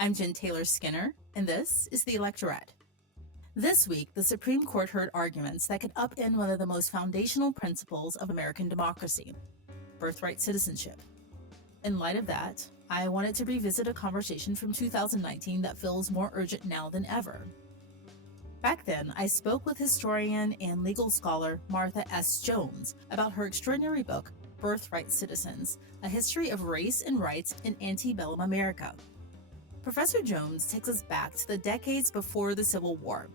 I'm Jen Taylor Skinner, and this is the Electorette. This week, the Supreme Court heard arguments that could upend one of the most foundational principles of American democracy, birthright citizenship. In light of that, I wanted to revisit a conversation from 2019 that feels more urgent now than ever. Back then, I spoke with historian and legal scholar Martha S. Jones about her extraordinary book, Birthright Citizens, A History of Race and Rights in Antebellum America. Professor Jones takes us back to the decades before the Civil War,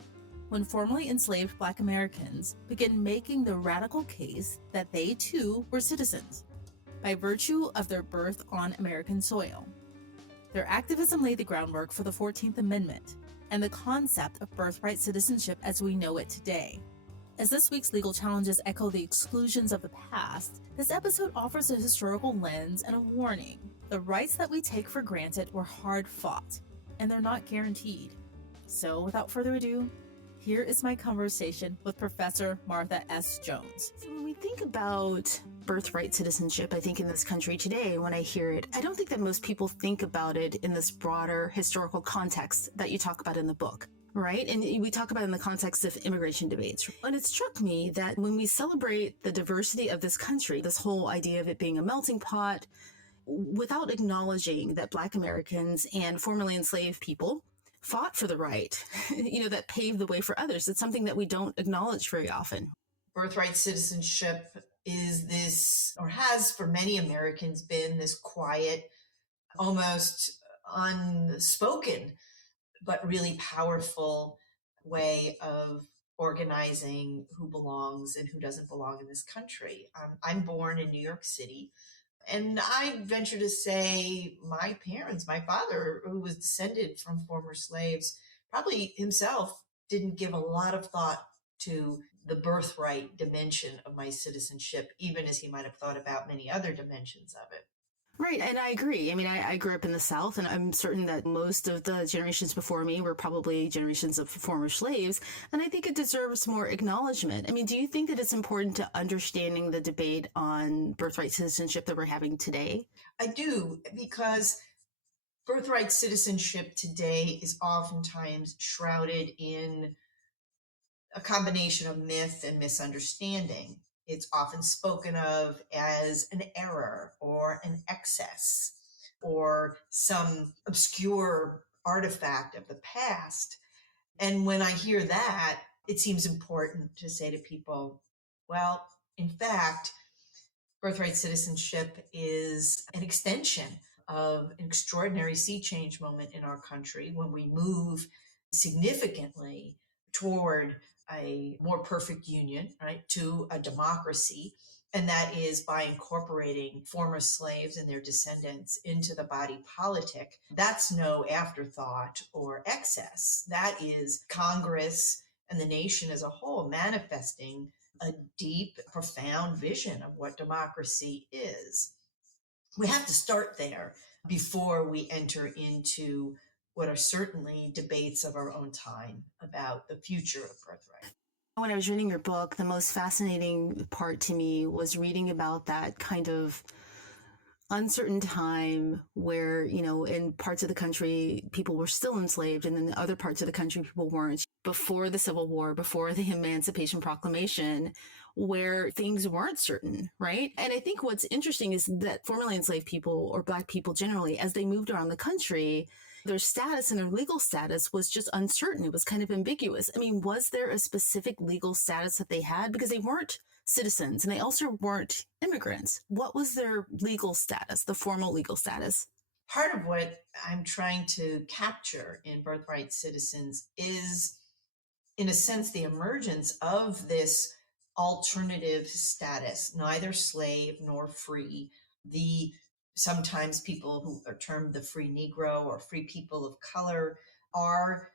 when formerly enslaved Black Americans began making the radical case that they too were citizens, by virtue of their birth on American soil. Their activism laid the groundwork for the 14th Amendment and the concept of birthright citizenship as we know it today. As this week's legal challenges echo the exclusions of the past, this episode offers a historical lens and a warning. The rights that we take for granted were hard fought, and they're not guaranteed. So without further ado, here is my conversation with Professor Martha S. Jones. When we think about birthright citizenship, I think in this country today, when I hear it, I don't think that most people think about it in this broader historical context that you talk about in the book. Right? And we talk about it in the context of immigration debates. And it struck me that when we celebrate the diversity of this country, this whole idea of it being a melting pot, without acknowledging that Black Americans and formerly enslaved people fought for the right, that paved the way for others. It's something that we don't acknowledge very often. Birthright citizenship is this, or has for many Americans been this quiet, almost unspoken, but really powerful way of organizing who belongs and who doesn't belong in this country. I'm born in New York City, and I venture to say my parents, my father, who was descended from former slaves, probably himself didn't give a lot of thought to the birthright dimension of my citizenship, even as he might have thought about many other dimensions of it. Right. And I agree. I mean, I grew up in the South, and I'm certain that most of the generations before me were probably generations of former slaves. And I think it deserves more acknowledgement. I mean, do you think that it's important to understanding the debate on birthright citizenship that we're having today? I do, because birthright citizenship today is oftentimes shrouded in a combination of myth and misunderstanding. It's often spoken of as an error or an excess or some obscure artifact of the past. And when I hear that, it seems important to say to people, well, in fact, birthright citizenship is an extension of an extraordinary sea change moment in our country when we move significantly toward a more perfect union, right, to a democracy. And that is by incorporating former slaves and their descendants into the body politic. That's no afterthought or excess. That is Congress and the nation as a whole manifesting a deep, profound vision of what democracy is. We have to start there before we enter into what are certainly debates of our own time about the future of birthright. When I was reading your book, the most fascinating part to me was reading about that kind of uncertain time where, in parts of the country, people were still enslaved, and then in other parts of the country, people weren't. Before the Civil War, before the Emancipation Proclamation, where things weren't certain, right? And I think what's interesting is that formerly enslaved people, or Black people generally, as they moved around the country, their status and their legal status was just uncertain. It was kind of ambiguous. I mean, was there a specific legal status that they had? Because they weren't citizens and they also weren't immigrants. What was their legal status, the formal legal status? Part of what I'm trying to capture in Birthright Citizens is, in a sense, the emergence of this alternative status, neither slave nor free. Sometimes people who are termed the free Negro or free people of color are,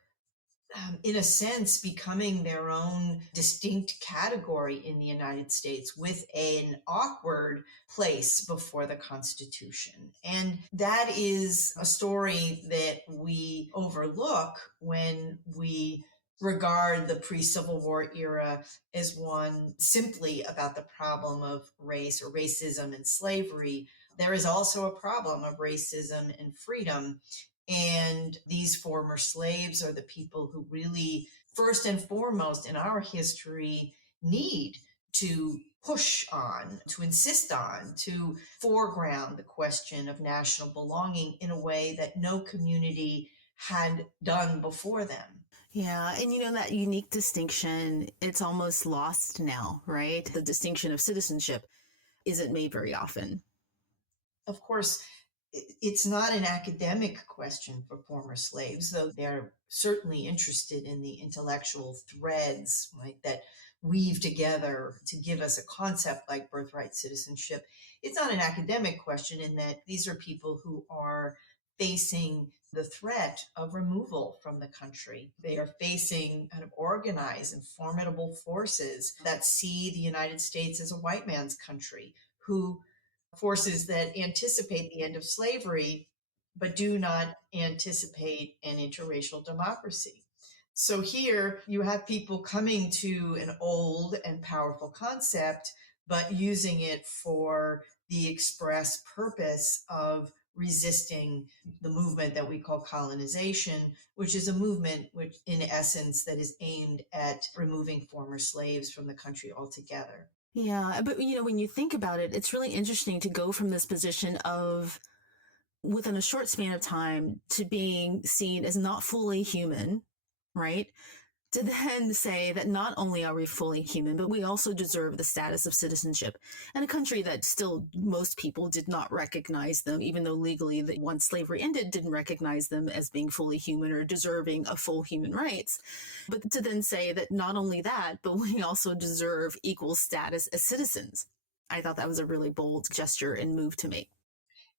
in a sense, becoming their own distinct category in the United States with an awkward place before the Constitution. And that is a story that we overlook when we regard the pre-Civil War era as one simply about the problem of race or racism and slavery. There is also a problem of racism and freedom. And these former slaves are the people who really, first and foremost in our history, need to push on, to insist on, to foreground the question of national belonging in a way that no community had done before them. Yeah, and that unique distinction, it's almost lost now, right? The distinction of citizenship isn't made very often. Of course, it's not an academic question for former slaves, though they're certainly interested in the intellectual threads, right, that weave together to give us a concept like birthright citizenship. It's not an academic question in that these are people who are facing the threat of removal from the country. They are facing kind of organized and formidable forces that see the United States as a white man's country, who forces that anticipate the end of slavery, but do not anticipate an interracial democracy. So here you have people coming to an old and powerful concept, but using it for the express purpose of resisting the movement that we call colonization, which is a movement which in essence that is aimed at removing former slaves from the country altogether. Yeah, but when you think about it, it's really interesting to go from this position of within a short span of time to being seen as not fully human, right? To then say that not only are we fully human, but we also deserve the status of citizenship in a country that still most people did not recognize them, even though legally, once slavery ended, didn't recognize them as being fully human or deserving of full human rights. But to then say that not only that, but we also deserve equal status as citizens. I thought that was a really bold gesture and move to make.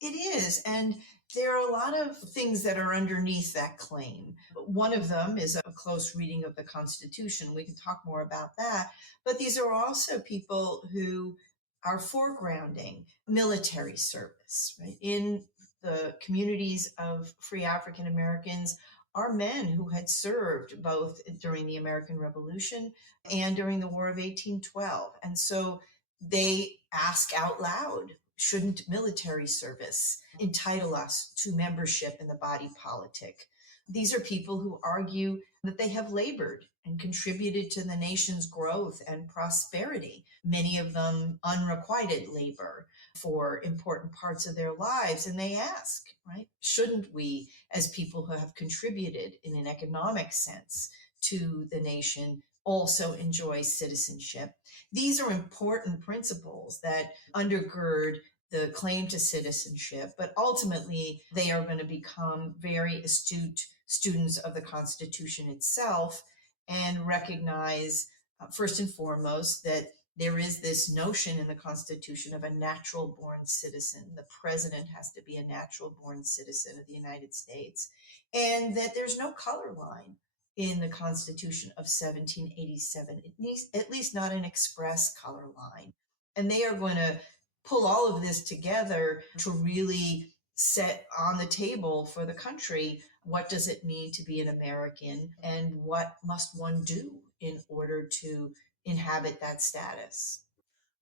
It is. And there are a lot of things that are underneath that claim. One of them is a close reading of the Constitution. We can talk more about that. But these are also people who are foregrounding military service, right? In the communities of free African Americans are men who had served both during the American Revolution and during the War of 1812. And so they ask out loud, shouldn't military service entitle us to membership in the body politic? These are people who argue that they have labored and contributed to the nation's growth and prosperity, many of them unrequited labor for important parts of their lives. And they ask, right, shouldn't we, as people who have contributed in an economic sense to the nation, also enjoy citizenship? These are important principles that undergird the claim to citizenship, but ultimately they are going to become very astute students of the Constitution itself and recognize, first and foremost, that there is this notion in the Constitution of a natural born citizen. The president has to be a natural born citizen of the United States, and that there's no color line in the Constitution of 1787. It needs at least not an express color line. And they are going to pull all of this together to really set on the table for the country, what does it mean to be an American and what must one do in order to inhabit that status?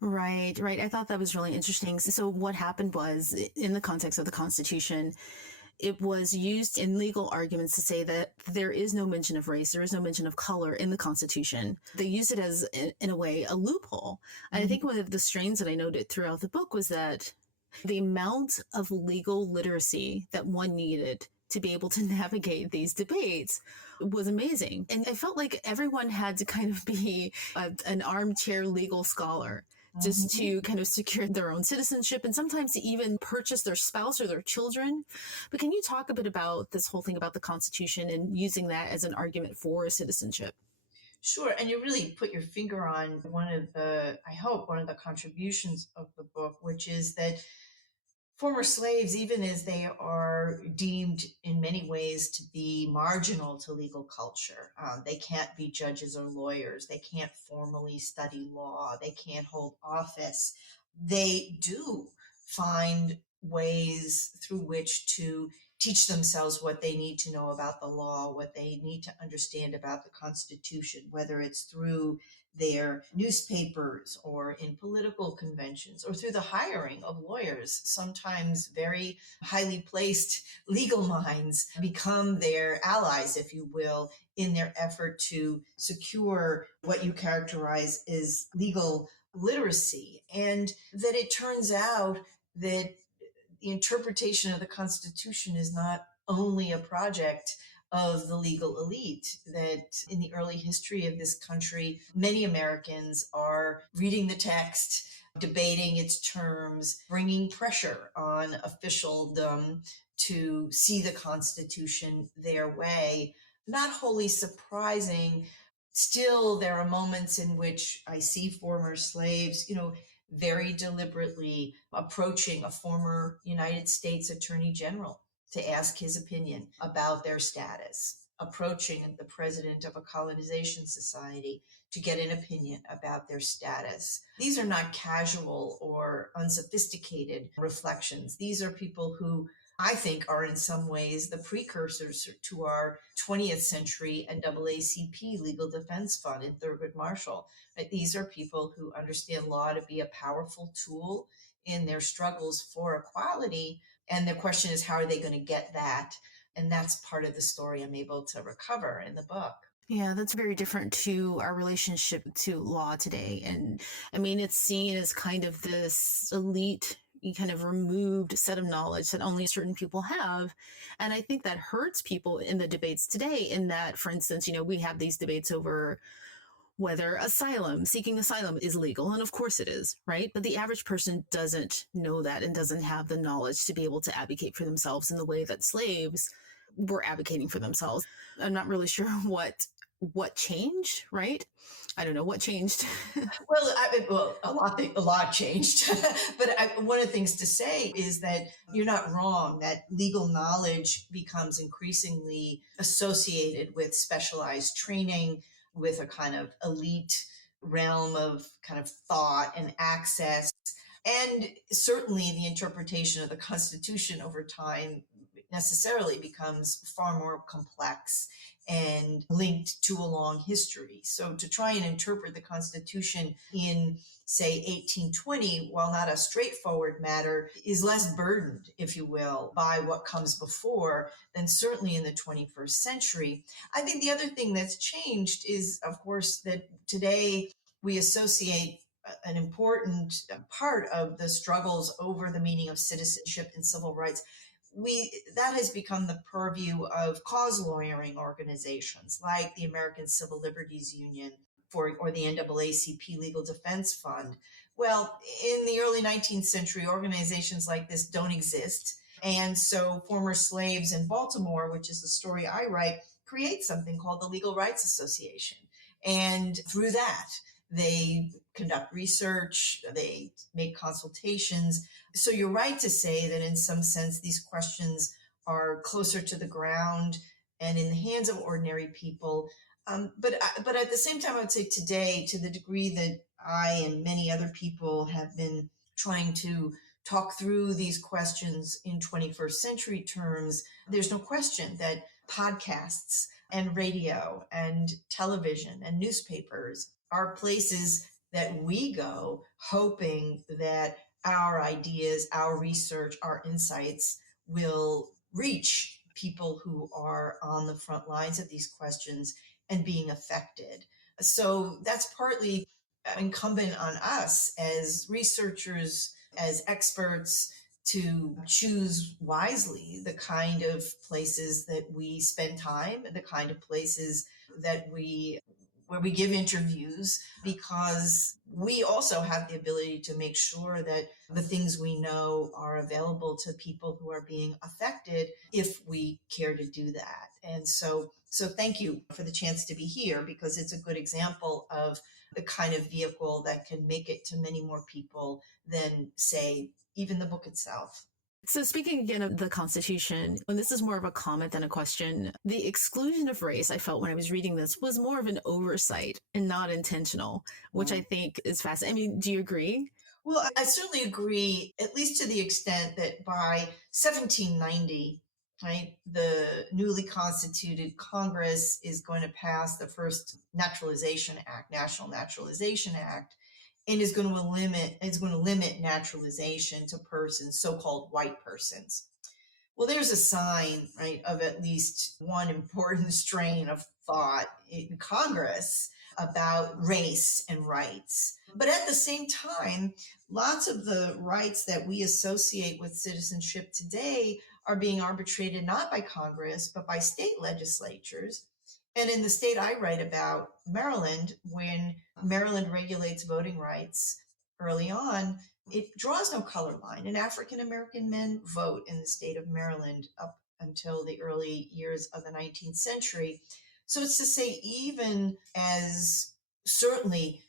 Right, right. I thought that was really interesting. So what happened was, in the context of the Constitution, it was used in legal arguments to say that there is no mention of race, there is no mention of color in the Constitution. They used it as, in a way, a loophole. And I think one of the strains that I noted throughout the book was that the amount of legal literacy that one needed to be able to navigate these debates was amazing. And I felt like everyone had to kind of be an armchair legal scholar just to kind of secure their own citizenship and sometimes to even purchase their spouse or their children. But can you talk a bit about this whole thing about the Constitution and using that as an argument for citizenship? Sure. And you really put your finger on one of the, I hope, one of the contributions of the book, which is that former slaves, even as they are deemed in many ways to be marginal to legal culture, they can't be judges or lawyers. They can't formally study law. They can't hold office. They do find ways through which to teach themselves what they need to know about the law, what they need to understand about the Constitution, whether it's through their newspapers or in political conventions or through the hiring of lawyers. Sometimes very highly placed legal minds become their allies, if you will, in their effort to secure what you characterize as legal literacy. And that it turns out that the interpretation of the Constitution is not only a project of the legal elite, that in the early history of this country, many Americans are reading the text, debating its terms, bringing pressure on officialdom to see the Constitution their way. Not wholly surprising. Still, there are moments in which I see former slaves, very deliberately approaching a former United States Attorney General to ask his opinion about their status, approaching the president of a colonization society to get an opinion about their status. These are not casual or unsophisticated reflections. These are people who I think are in some ways the precursors to our 20th century NAACP Legal Defense Fund in Thurgood Marshall. Right? These are people who understand law to be a powerful tool in their struggles for equality. And the question is, how are they going to get that? And that's part of the story I'm able to recover in the book. Yeah, that's very different to our relationship to law today. And I mean, it's seen as kind of this elite, kind of removed set of knowledge that only certain people have. And I think that hurts people in the debates today, in that, for instance, we have these debates over whether seeking asylum is legal. And of course it is, right? But the average person doesn't know that and doesn't have the knowledge to be able to advocate for themselves in the way that slaves were advocating for themselves. I'm not really sure what changed, right? I don't know what changed. Well, a lot changed. But one of the things to say is that you're not wrong, that legal knowledge becomes increasingly associated with specialized training, with a kind of elite realm of kind of thought and access. And certainly the interpretation of the Constitution over time necessarily becomes far more complex and linked to a long history. So to try and interpret the Constitution in, say, 1820, while not a straightforward matter, is less burdened, if you will, by what comes before than certainly in the 21st century. I think the other thing that's changed is, of course, that today we associate an important part of the struggles over the meaning of citizenship and civil rights. That has become the purview of cause lawyering organizations like the American Civil Liberties Union or the NAACP Legal Defense Fund. Well, in the early 19th century, organizations like this don't exist. And so former slaves in Baltimore, which is the story I write, create something called the Legal Rights Association. And through that, they conduct research, they make consultations. So you're right to say that in some sense, these questions are closer to the ground and in the hands of ordinary people. But at the same time, I would say today, to the degree that I and many other people have been trying to talk through these questions in 21st century terms, there's no question that podcasts and radio and television and newspapers are places that we go hoping that our ideas, our research, our insights will reach people who are on the front lines of these questions and being affected. So that's partly incumbent on us as researchers, as experts, to choose wisely the kind of places that we spend time, the kind of places where we give interviews, because we also have the ability to make sure that the things we know are available to people who are being affected if we care to do that. And so thank you for the chance to be here, because it's a good example of the kind of vehicle that can make it to many more people than, say, even the book itself. So speaking again of the Constitution, and this is more of a comment than a question, the exclusion of race, I felt when I was reading this, was more of an oversight and not intentional, which I think is fascinating. I mean, do you agree? Well, I certainly agree, at least to the extent that by 1790, right? The newly constituted Congress is going to pass the first Naturalization Act, National Naturalization Act, and is going to limit naturalization to persons, so-called white persons. Well, there's a sign, right, of at least one important strain of thought in Congress about race and rights. But at the same time, lots of the rights that we associate with citizenship today are being arbitrated not by Congress, but by state legislatures. And in the state I write about, Maryland, when Maryland regulates voting rights early on, it draws no color line, and African American men vote in the state of Maryland up until the early years of the 19th century. So it's to say, even as certainly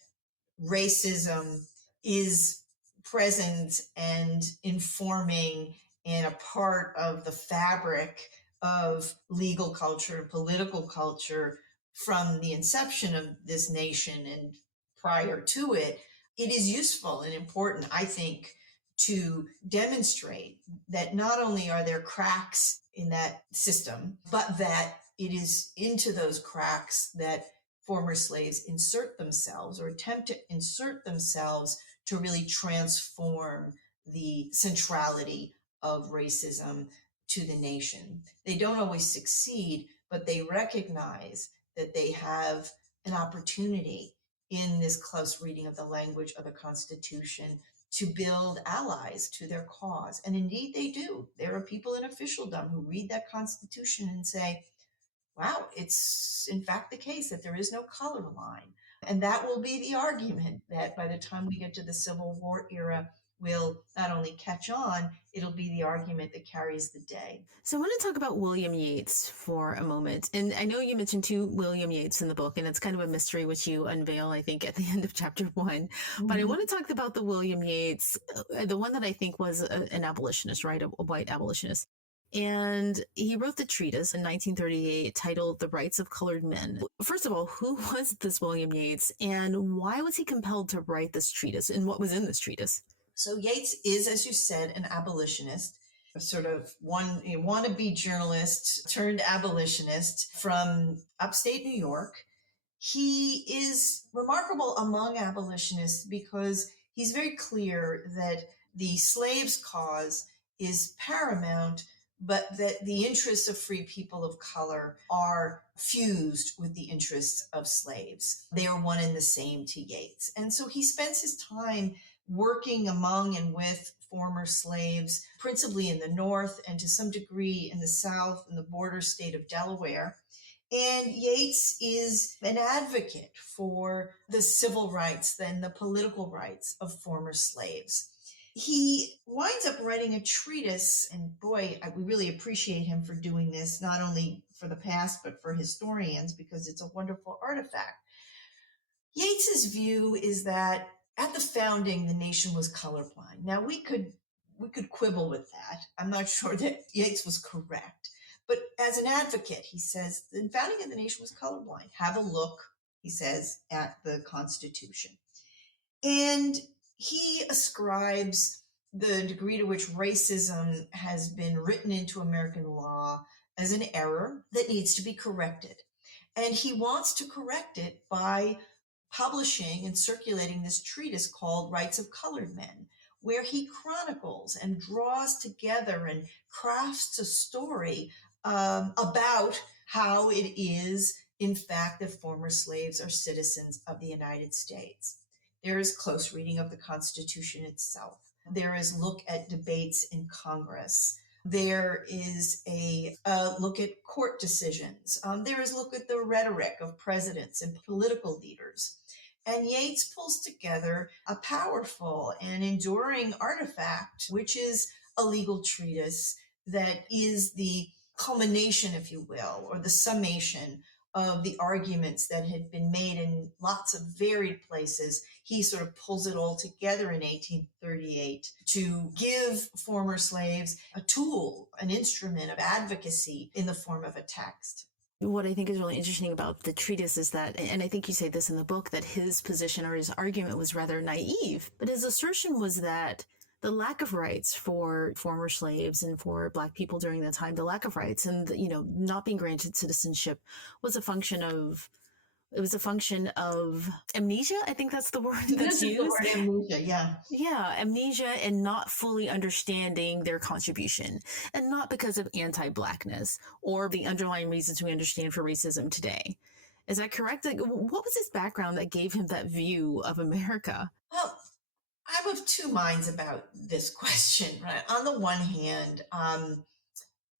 racism is present and informing and a part of the fabric of legal culture and political culture from the inception of this nation and prior to it, it is useful and important, I think, to demonstrate that not only are there cracks in that system, but that it is into those cracks that former slaves insert themselves or attempt to insert themselves to really transform the centrality of racism to the nation. They don't always succeed, but they recognize that they have an opportunity in this close reading of the language of the Constitution to build allies to their cause. And indeed they do. There are people in officialdom who read that Constitution and say, wow, it's in fact the case that there is no color line. And that will be the argument that by the time we get to the Civil War era, will not only catch on, it'll be the argument that carries the day. So I want to talk about William Yeats for a moment. And I know you mentioned two William Yeats in the book, and it's kind of a mystery which you unveil, I think, at the end of chapter 1. Mm-hmm. But I want to talk about the William Yeats, the one that I think was an abolitionist, right? A white abolitionist. And he wrote the treatise in 1938 titled The Rights of Colored Men. First of all, who was this William Yeats, and why was he compelled to write this treatise, and what was in this treatise? So Yeats is, as you said, an abolitionist, a sort of wannabe journalist turned abolitionist from upstate New York. He is remarkable among abolitionists because he's very clear that the slaves' cause is paramount, but that the interests of free people of color are fused with the interests of slaves. They are one and the same to Yeats. And so he spends his time working among and with former slaves, principally in the North and to some degree in the South, in the border state of Delaware. And Yeats is an advocate for the civil rights and the political rights of former slaves. He winds up writing a treatise, and boy, we really appreciate him for doing this, not only for the past, but for historians, because it's a wonderful artifact. Yeats's view is that at the founding, the nation was colorblind. Now, we could quibble with that. I'm not sure that Yeats was correct. But as an advocate, he says, the founding of the nation was colorblind. Have a look, he says, at the Constitution. And he ascribes the degree to which racism has been written into American law as an error that needs to be corrected. And he wants to correct it by publishing and circulating this treatise called Rights of Colored Men, where he chronicles and draws together and crafts a story about how it is, in fact, that former slaves are citizens of the United States. There is close reading of the Constitution itself. There is look at debates in Congress. There is a look at court decisions. There is look at the rhetoric of presidents and political leaders. And Yeats pulls together a powerful and enduring artifact, which is a legal treatise that is the culmination, if you will, or the summation of the arguments that had been made in lots of varied places. He sort of pulls it all together in 1838 to give former slaves a tool, an instrument of advocacy in the form of a text. What I think is really interesting about the treatise is that, and I think you say this in the book, that his position or his argument was rather naive, but his assertion was that the lack of rights for former slaves and for Black people during that time, the lack of rights and, not being granted citizenship was a function of, it was a function of amnesia. I think that's the word that's This is the used. word amnesia, yeah. Yeah, amnesia and not fully understanding their contribution, and not because of anti-Blackness or the underlying reasons we understand for racism today. Is that correct? Like, what was his background that gave him that view of America? Well, I'm of two minds about this question, right? On the one hand,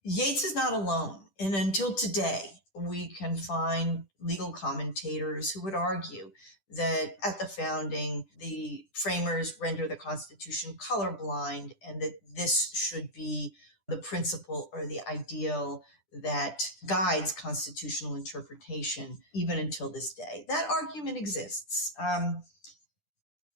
Yeats is not alone. And until today, we can find legal commentators who would argue that at the founding, the framers render the Constitution colorblind, and that this should be the principle or the ideal that guides constitutional interpretation even until this day. That argument exists.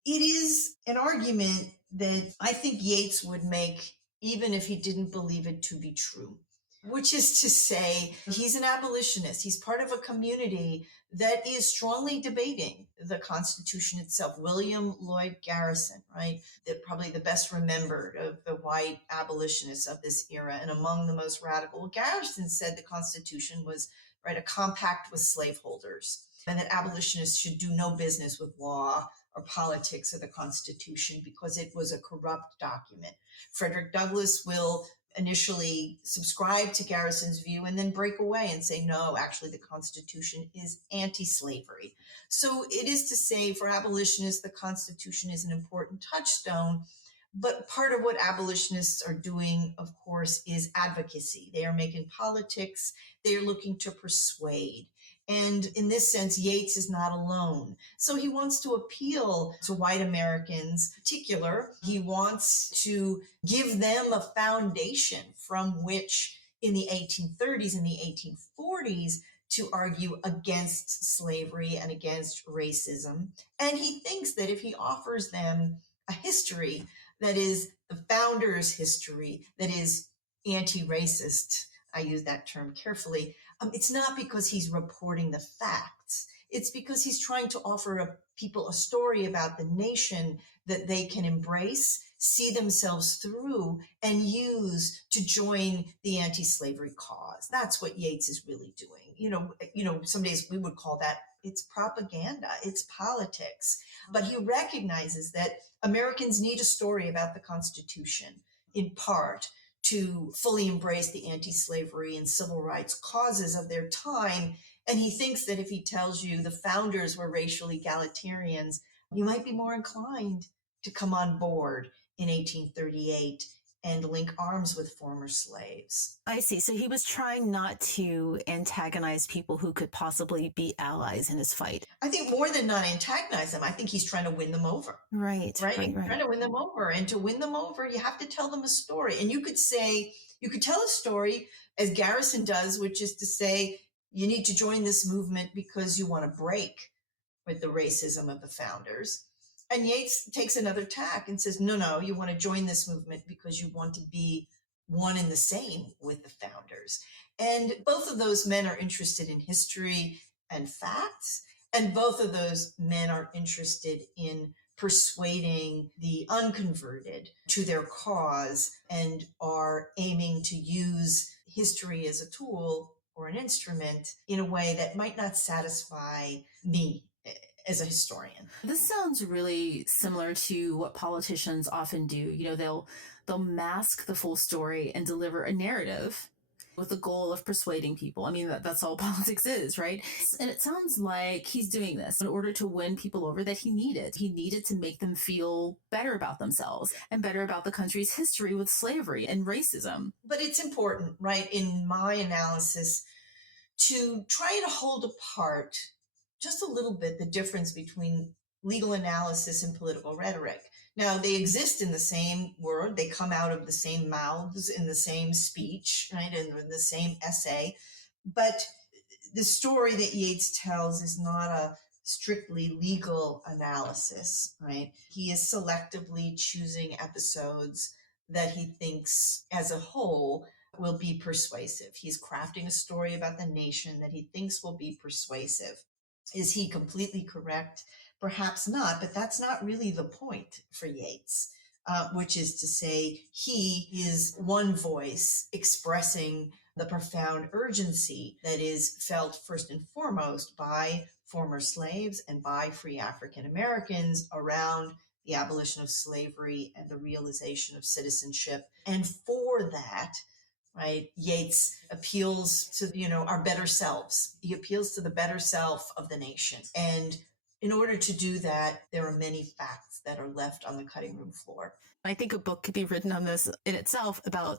It is an argument that I think Yeats would make even if he didn't believe it to be true, which is to say, he's an abolitionist. He's part of a community that is strongly debating the Constitution itself. William Lloyd Garrison, right? Probably the best remembered of the white abolitionists of this era and among the most radical. Garrison said the Constitution was, right, a compact with slaveholders, and that abolitionists should do no business with law or politics of the Constitution because it was a corrupt document. Frederick Douglass will initially subscribe to Garrison's view and then break away and say, no, actually, the Constitution is anti-slavery. So it is to say, for abolitionists, the Constitution is an important touchstone. But part of what abolitionists are doing, of course, is advocacy. They are making politics. They are looking to persuade. And in this sense, Yeats is not alone. So he wants to appeal to white Americans in particular. He wants to give them a foundation from which in the 1830s and the 1840s to argue against slavery and against racism. And he thinks that if he offers them a history that is the founders' history, that is anti-racist, I use that term carefully, it's not because he's reporting the facts. It's because he's trying to offer people a story about the nation that they can embrace, see themselves through, and use to join the anti-slavery cause. That's what Yeats is really doing. Some days we would call that, it's propaganda, it's politics. But he recognizes that Americans need a story about the Constitution, in part to fully embrace the anti-slavery and civil rights causes of their time. And he thinks that if he tells you the founders were racial egalitarians, you might be more inclined to come on board in 1838 and link arms with former slaves. I see. So he was trying not to antagonize people who could possibly be allies in his fight. I think more than not antagonize them, I think he's trying to win them over. Right. Trying to win them over. And to win them over, you have to tell them a story. And you could tell a story as Garrison does, which is to say, you need to join this movement because you want to break with the racism of the founders. And Yeats takes another tack and says, no, you want to join this movement because you want to be one and the same with the founders. And both of those men are interested in history and facts. And both of those men are interested in persuading the unconverted to their cause and are aiming to use history as a tool or an instrument in a way that might not satisfy me as a historian. This sounds really similar to what politicians often do. They'll mask the full story and deliver a narrative with the goal of persuading people. I mean, that's all politics is, right? And it sounds like he's doing this in order to win people over that he needed. He needed to make them feel better about themselves and better about the country's history with slavery and racism. But it's important, right, in my analysis, to try to hold apart just a little bit the difference between legal analysis and political rhetoric. Now, they exist in the same word. They come out of the same mouths in the same speech, right, in the same essay. But the story that Yeats tells is not a strictly legal analysis, right? He is selectively choosing episodes that he thinks as a whole will be persuasive. He's crafting a story about the nation that he thinks will be persuasive. Is he completely correct? Perhaps not, but that's not really the point for Yeats. which is to say, he is one voice expressing the profound urgency that is felt first and foremost by former slaves and by free African Americans around the abolition of slavery and the realization of citizenship. And for that, right, Yeats appeals to, our better selves. He appeals to the better self of the nation. And in order to do that, there are many facts that are left on the cutting room floor. I think a book could be written on this in itself about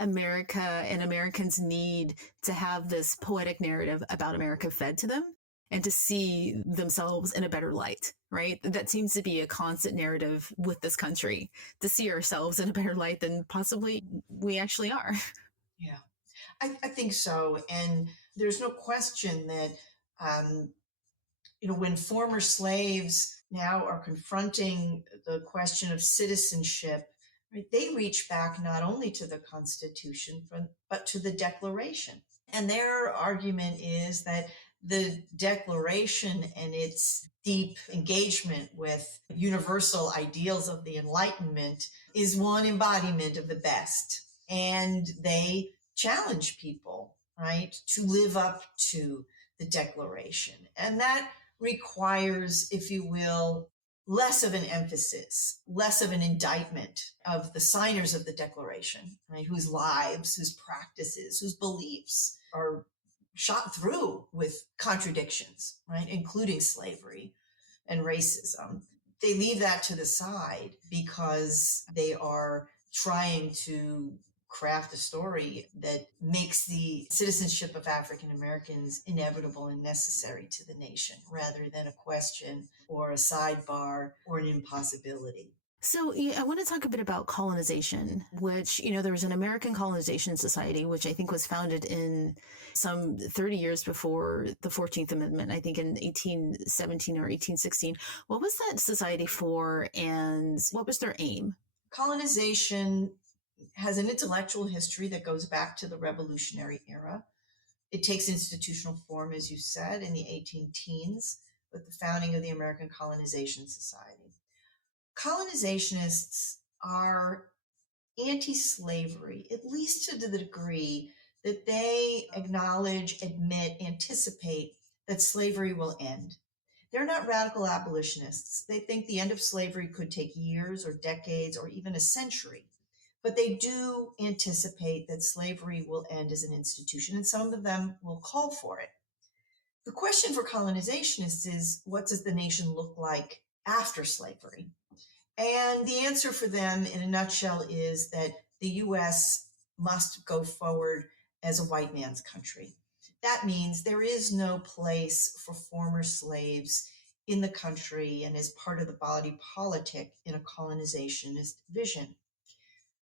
America and Americans' need to have this poetic narrative about America fed to them and to see themselves in a better light, right? That seems to be a constant narrative with this country, to see ourselves in a better light than possibly we actually are. Yeah, I think so. And there's no question that, when former slaves now are confronting the question of citizenship, right, they reach back not only to the Constitution, but to the Declaration. And their argument is that the Declaration and its deep engagement with universal ideals of the Enlightenment is one embodiment of the best. And they challenge people, right, to live up to the Declaration. And that requires, if you will, less of an emphasis, less of an indictment of the signers of the Declaration, right, whose lives, whose practices, whose beliefs are shot through with contradictions, right, including slavery and racism. They leave that to the side because they are trying to craft a story that makes the citizenship of African Americans inevitable and necessary to the nation, rather than a question or a sidebar or an impossibility. So I want to talk a bit about colonization, which, there was an American Colonization Society, which I think was founded in some 30 years before the 14th Amendment, I think in 1817 or 1816. What was that society for, and what was their aim? Colonization has an intellectual history that goes back to the Revolutionary era. It takes institutional form, as you said, in the 18 teens with the founding of the American Colonization Society. Colonizationists are anti-slavery, at least to the degree that they acknowledge, admit, anticipate that slavery will end. They're not radical abolitionists. They think the end of slavery could take years or decades or even a century. But they do anticipate that slavery will end as an institution, and some of them will call for it. The question for colonizationists is, what does the nation look like after slavery? And the answer for them, in a nutshell, is that the U.S. must go forward as a white man's country. That means there is no place for former slaves in the country and as part of the body politic in a colonizationist vision.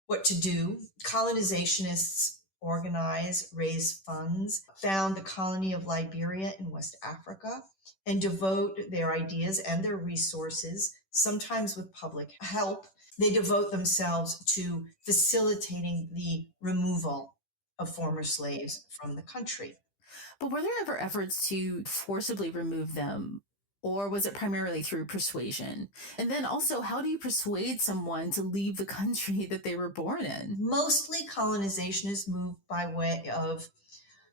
What to do? Colonizationists organize, raise funds, found the colony of Liberia in West Africa, and devote their ideas and their resources, sometimes with public help. They devote themselves to facilitating the removal of former slaves from the country. But were there ever efforts to forcibly remove them? Or was it primarily through persuasion? And then also, how do you persuade someone to leave the country that they were born in? Mostly colonization is moved by way of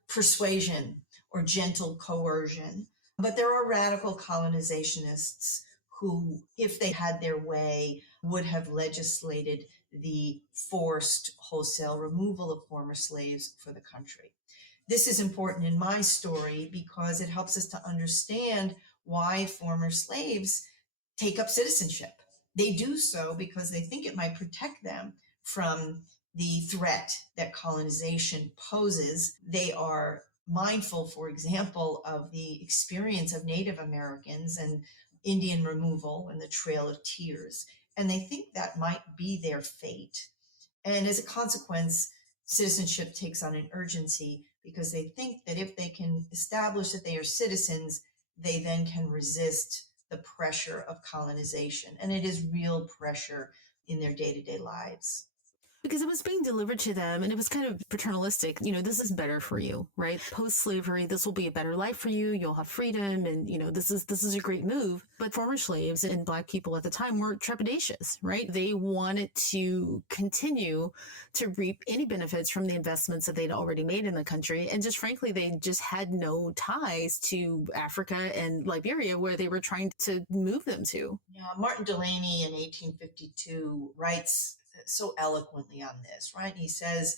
persuasion or gentle coercion. But there are radical colonizationists who, if they had their way, would have legislated the forced wholesale removal of former slaves for the country. This is important in my story because it helps us to understand why former slaves take up citizenship. They do so because they think it might protect them from the threat that colonization poses. They are mindful, for example, of the experience of Native Americans and Indian removal and the Trail of Tears. And they think that might be their fate. And as a consequence, citizenship takes on an urgency because they think that if they can establish that they are citizens, they then can resist the pressure of colonization. And it is real pressure in their day-to-day lives. Because it was being delivered to them and it was kind of paternalistic. This is better for you, right? Post-slavery, this will be a better life for you. You'll have freedom and, this is a great move. But former slaves and Black people at the time were trepidatious, right? They wanted to continue to reap any benefits from the investments that they'd already made in the country. And just frankly, they just had no ties to Africa and Liberia where they were trying to move them to. Yeah, Martin Delany in 1852 writes so eloquently on this, right? He says,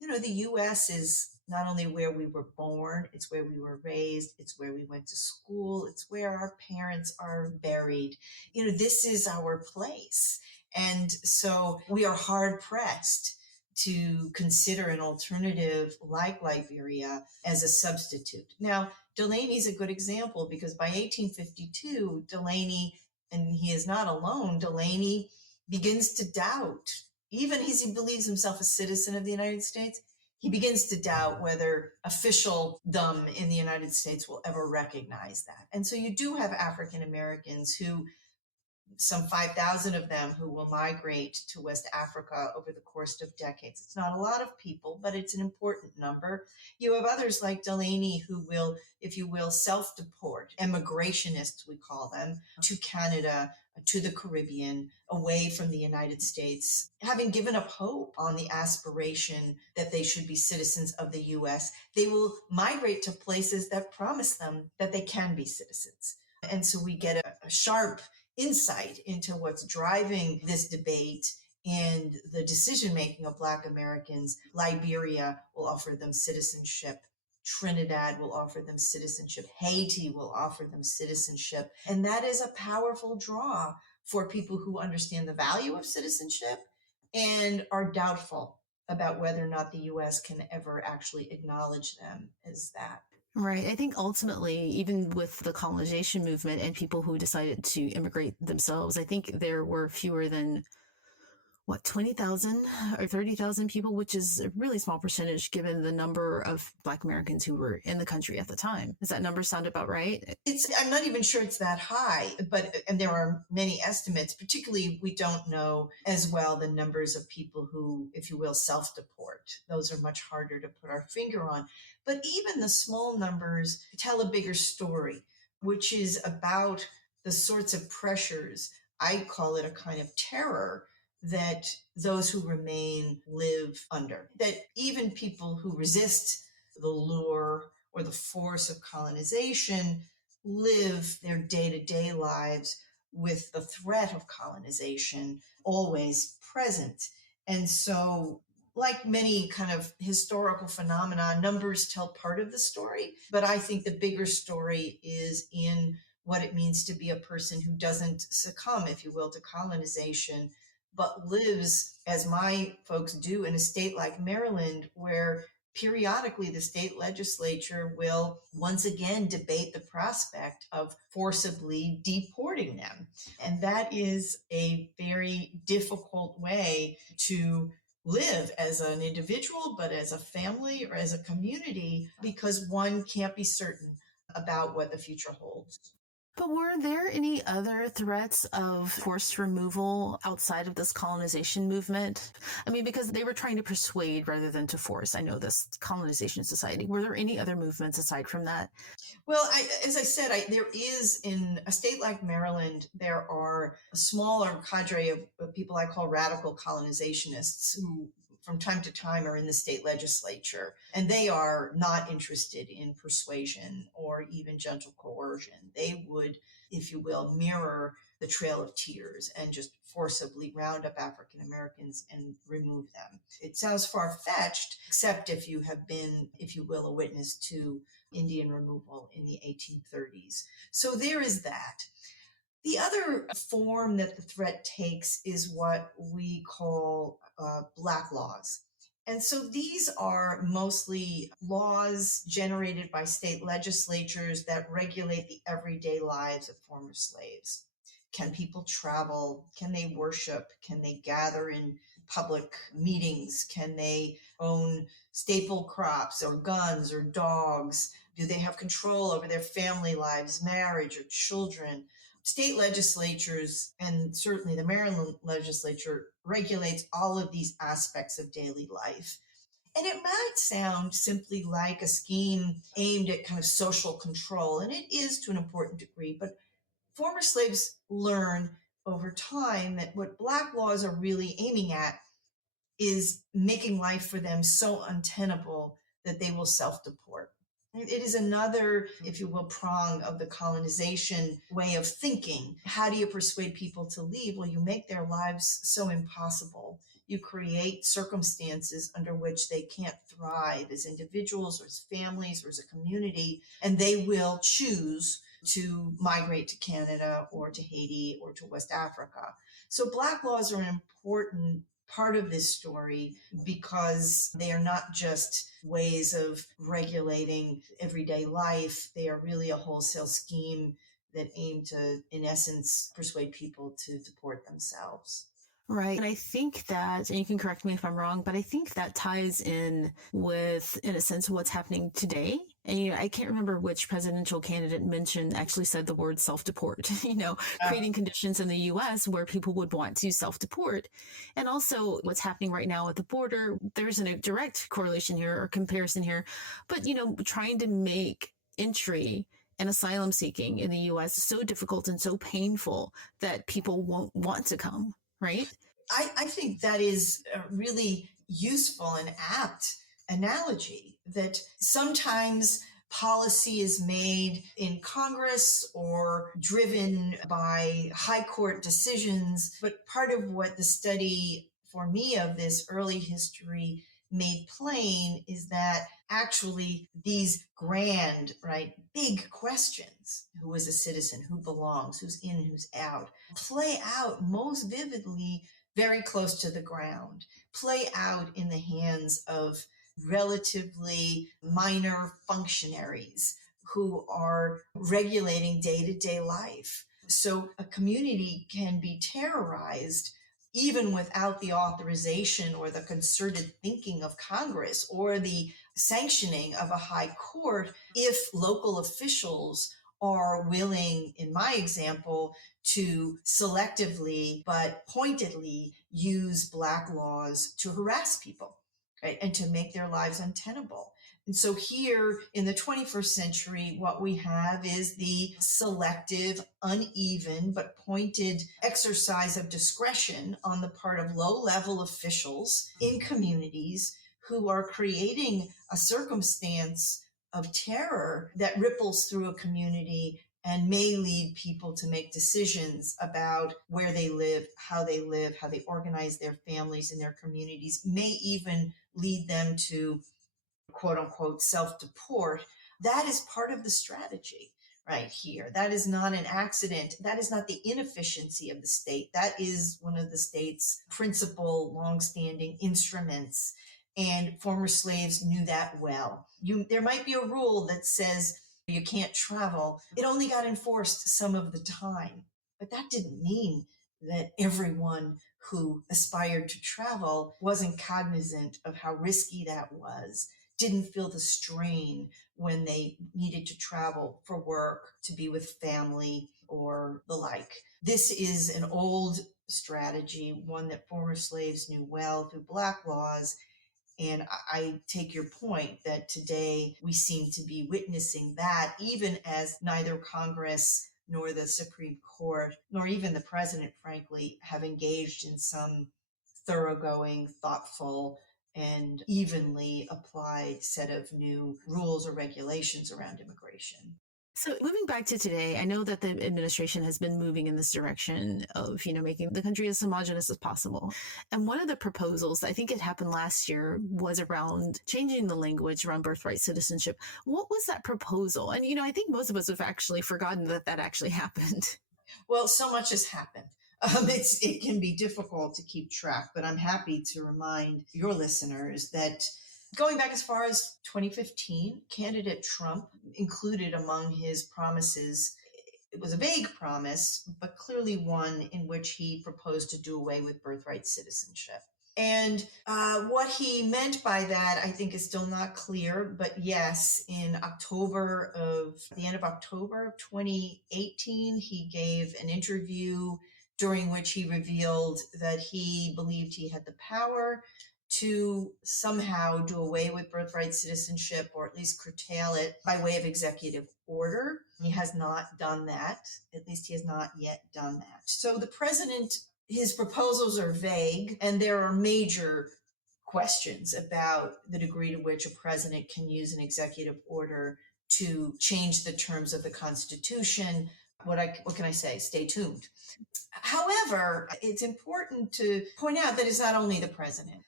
the US is not only where we were born, it's where we were raised, it's where we went to school, it's where our parents are buried. This is our place. And so we are hard pressed to consider an alternative like Liberia as a substitute. Now, Delany's a good example because by 1852, Delany, and he is not alone, Delany begins to doubt, even as he believes himself a citizen of the United States, he begins to doubt whether officialdom in the United States will ever recognize that. And so you do have African Americans who, some 5,000 of them, who will migrate to West Africa over the course of decades. It's not a lot of people, but it's an important number. You have others like Delany who will, if you will, self-deport, emigrationists, we call them, to Canada, to the Caribbean, away from the United States, having given up hope on the aspiration that they should be citizens of the US. They will migrate to places that promise them that they can be citizens. And so we get a sharp insight into what's driving this debate and the decision-making of Black Americans. Liberia will offer them citizenship. Trinidad will offer them citizenship. Haiti will offer them citizenship. And that is a powerful draw for people who understand the value of citizenship and are doubtful about whether or not the U.S. can ever actually acknowledge them as that. Right. I think ultimately, even with the colonization movement and people who decided to immigrate themselves, I think there were fewer than, 20,000 or 30,000 people, which is a really small percentage given the number of Black Americans who were in the country at the time. Does that number sound about right? I'm not even sure it's that high, and there are many estimates. Particularly, we don't know as well the numbers of people who, if you will, self-deport. Those are much harder to put our finger on. But even the small numbers tell a bigger story, which is about the sorts of pressures, I call it a kind of terror, that those who remain live under. That even people who resist the lure or the force of colonization live their day-to-day lives with the threat of colonization always present. And so, like many kind of historical phenomena, numbers tell part of the story, but I think the bigger story is in what it means to be a person who doesn't succumb, if you will, to colonization, but lives, as my folks do, in a state like Maryland, where periodically the state legislature will once again debate the prospect of forcibly deporting them. And that is a very difficult way to live as an individual, but as a family or as a community, because one can't be certain about what the future holds. But were there any other threats of forced removal outside of this colonization movement? I mean, because they were trying to persuade rather than to force. I know this colonization society. Were there any other movements aside from that? Well, as I said, there is, in a state like Maryland, there are a smaller cadre of people I call radical colonizationists who from time to time are in the state legislature, and they are not interested in persuasion or even gentle coercion. They would, if you will, mirror the Trail of Tears and just forcibly round up African Americans and remove them. It sounds far-fetched, except if you have been, if you will, a witness to Indian removal in the 1830s. So there is that. The other form that the threat takes is what we call Black laws. And so these are mostly laws generated by state legislatures that regulate the everyday lives of former slaves. Can people travel? Can they worship? Can they gather in public meetings? Can they own staple crops or guns or dogs? Do they have control over their family lives, marriage, or children? state legislatures, and certainly the Maryland legislature, regulates all of these aspects of daily life. And it might sound simply like a scheme aimed at kind of social control, and it is to an important degree, but former slaves learn over time that what Black laws are really aiming at is making life for them so untenable that they will self-deport. It is another, if you will, prong of the colonization way of thinking. How do you persuade people to leave? Well, you make their lives so impossible. You create circumstances under which they can't thrive as individuals or as families or as a community, and they will choose to migrate to Canada or to Haiti or to West Africa. So Black laws are an important part of this story because they are not just ways of regulating everyday life. They are really a wholesale scheme that aim to, in essence, persuade people to deport themselves. Right. And I think that, and you can correct me if I'm wrong, but I think that ties in with, in a sense, what's happening today. And I can't remember which presidential candidate actually said the word self-deport, creating conditions in the US where people would want to self-deport. And also what's happening right now at the border, there's a direct correlation here or comparison here, but, trying to make entry and asylum seeking in the US is so difficult and so painful that people won't want to come. Right? I think that is a really useful and apt analogy that sometimes policy is made in Congress or driven by high court decisions. But part of what the study for me of this early history made plain is that actually these grand, right, big questions, who is a citizen, who belongs, who's in, who's out, play out most vividly very close to the ground, play out in the hands of relatively minor functionaries who are regulating day-to-day life. So a community can be terrorized even without the authorization or the concerted thinking of Congress or the sanctioning of a high court if local officials are willing, in my example, to selectively but pointedly use Black laws to harass people, right, and to make their lives untenable. And so here in the 21st century, what we have is the selective, uneven, but pointed exercise of discretion on the part of low-level officials in communities who are creating a circumstance of terror that ripples through a community and may lead people to make decisions about where they live, how they organize their families and their communities, may even lead them to quote unquote self-deport. That is part of the strategy right here. That is not an accident. That is not the inefficiency of the state. That is one of the state's principal longstanding instruments. And former slaves knew that well. There might be a rule that says you can't travel. It only got enforced some of the time, but that didn't mean that everyone who aspired to travel wasn't cognizant of how risky that was, didn't feel the strain when they needed to travel for work, to be with family, or the like. This is an old strategy, one that former slaves knew well through Black laws. And I take your point that today we seem to be witnessing that, even as neither Congress nor the Supreme Court, nor even the president, frankly, have engaged in some thoroughgoing, thoughtful, and evenly applied set of new rules or regulations around immigration. So moving back to today, I know that the administration has been moving in this direction of, making the country as homogenous as possible. And one of the proposals, I think it happened last year, was around changing the language around birthright citizenship. What was that proposal? And, I think most of us have actually forgotten that actually happened. Well, so much has happened. It can be difficult to keep track, but I'm happy to remind your listeners that going back as far as 2015, candidate Trump included among his promises, it was a vague promise, but clearly one in which he proposed to do away with birthright citizenship. And what he meant by that, I think, is still not clear. But yes, in the end of October of 2018, he gave an interview during which he revealed that he believed he had the power to somehow do away with birthright citizenship, or at least curtail it by way of executive order. He has not done that. At least he has not yet done that. So the president, his proposals are vague, and there are major questions about the degree to which a president can use an executive order to change the terms of the Constitution. What can I say? Stay tuned. However, it's important to point out that it's not only the president.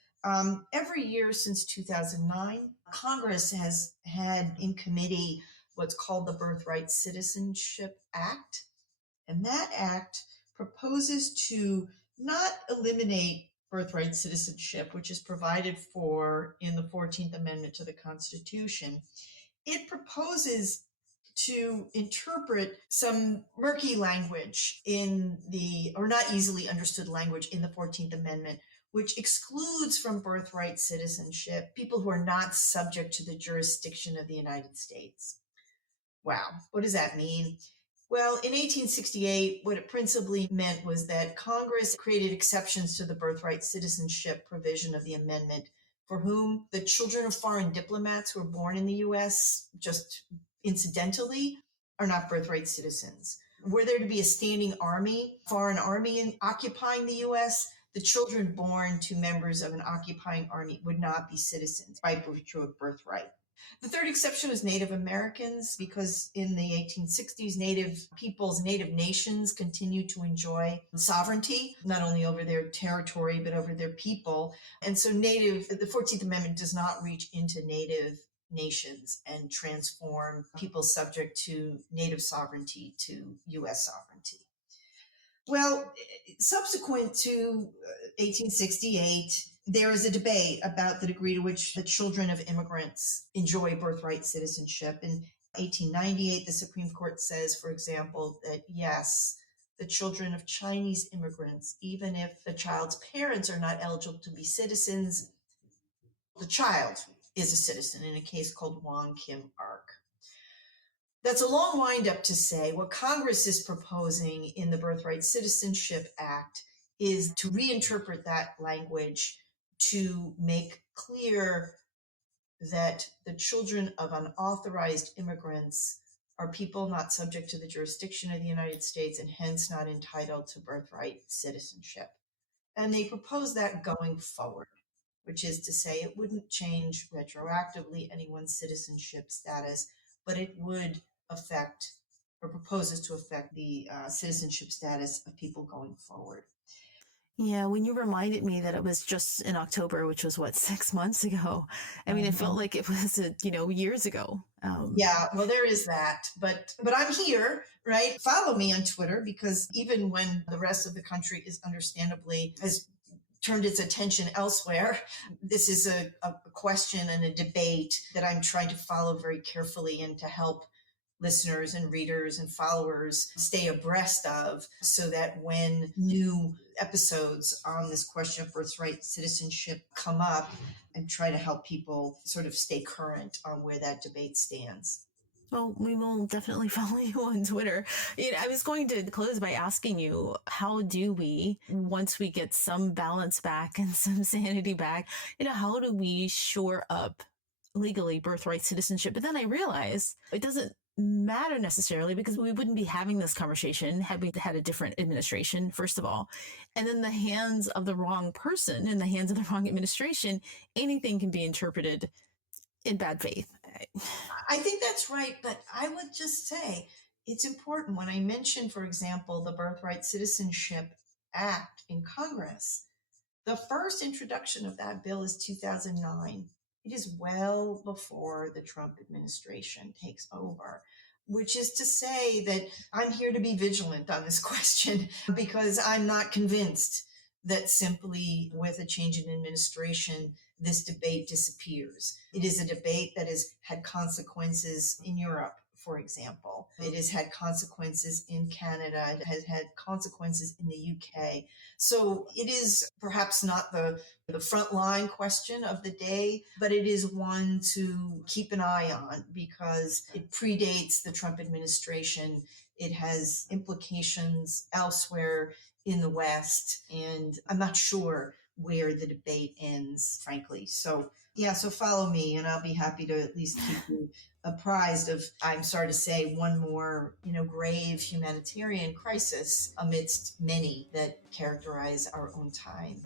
Every year since 2009, Congress has had in committee what's called the Birthright Citizenship Act. And that act proposes to not eliminate birthright citizenship, which is provided for in the 14th Amendment to the Constitution. It proposes to interpret some murky language or not easily understood language in the 14th Amendment, which excludes from birthright citizenship people who are not subject to the jurisdiction of the United States. Wow, what does that mean? Well, in 1868, what it principally meant was that Congress created exceptions to the birthright citizenship provision of the amendment, for whom the children of foreign diplomats who were born in the U.S. just incidentally are not birthright citizens. Were there to be a standing army, foreign army occupying the U.S., the children born to members of an occupying army would not be citizens by virtue of birthright. The third exception was Native Americans, because in the 1860s, Native peoples, Native nations continued to enjoy sovereignty, not only over their territory, but over their people. And so the 14th Amendment does not reach into Native nations and transform people subject to Native sovereignty to U.S. sovereignty. Well, subsequent to 1868, there is a debate about the degree to which the children of immigrants enjoy birthright citizenship. In 1898, the Supreme Court says, for example, that yes, the children of Chinese immigrants, even if the child's parents are not eligible to be citizens, the child is a citizen, in a case called Wong Kim Ark. That's a long windup to say what Congress is proposing in the Birthright Citizenship Act is to reinterpret that language to make clear that the children of unauthorized immigrants are people not subject to the jurisdiction of the United States and hence not entitled to birthright citizenship. And they propose that going forward, which is to say it wouldn't change retroactively anyone's citizenship status, but it would affect, or proposes to affect, the citizenship status of people going forward. Yeah, when you reminded me that it was just in October, which was 6 months ago. I mean, it felt like it was, years ago. Yeah, well, there is that, but I'm here, right? Follow me on Twitter, because even when the rest of the country is understandably has turned its attention elsewhere, this is a question and a debate that I'm trying to follow very carefully and to help listeners and readers and followers stay abreast of, so that when new episodes on this question of birthright citizenship come up, and try to help people sort of stay current on where that debate stands. Well, we will definitely follow you on Twitter. I was going to close by asking you, how do we, once we get some balance back and some sanity back, how do we shore up legally birthright citizenship? But then I realize it doesn't matter necessarily, because we wouldn't be having this conversation had we had a different administration, first of all. And then the hands of the wrong person, in the hands of the wrong administration, anything can be interpreted in bad faith. I think that's right, but I would just say it's important when I mention, for example, the Birthright Citizenship Act in Congress. The first introduction of that bill is 2009. It is well before the Trump administration takes over, which is to say that I'm here to be vigilant on this question, because I'm not convinced that simply with a change in administration, this debate disappears. It is a debate that has had consequences in Europe for example. It has had consequences in Canada. It has had consequences in the UK. So it is perhaps not the frontline question of the day, but it is one to keep an eye on because it predates the Trump administration. It has implications elsewhere in the West, and I'm not sure where the debate ends, frankly. So yeah, so follow me and I'll be happy to at least keep you apprised of, I'm sorry to say, one more, grave humanitarian crisis amidst many that characterize our own time.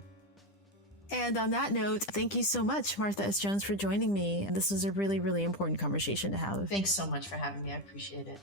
And on that note, thank you so much, Martha S. Jones, for joining me. This was a really, really important conversation to have. Thanks so much for having me. I appreciate it.